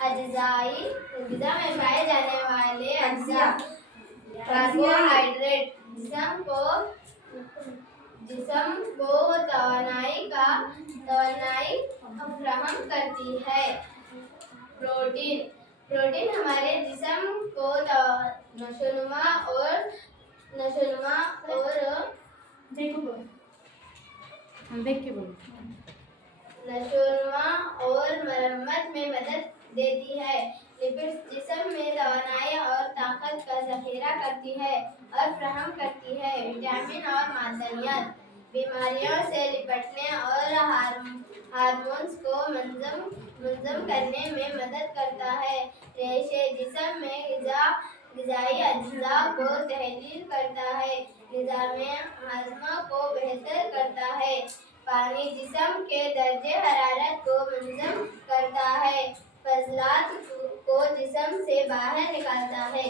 اجزائی غذا میں پائے جانے والے اجزاء کاربوہائیڈریٹ جسم کو توانائی فراہم کرتی ہے۔ پروٹین ہمارے جسم کو نشوونما اور مرمت میں مدد دیتی ہے۔ لپڈز جسم میں توانائی اور طاقت کا ذخیرہ کرتی ہے اور فراہم کرتی ہے۔ وٹامن اور معدنیات بیماریوں سے نپٹنے اور ہارمونز کو منظم کرنے میں مدد کرتا ہے۔ ریشے جسم میں غذائی اجزاء کو تحلیل کرتا ہے، نظام ہاضمہ کو بہتر کرتا ہے۔ پانی جسم کے درجہ حرارت کو منظم کرتا ہے، فضلات کو جسم سے باہر نکالتا ہے۔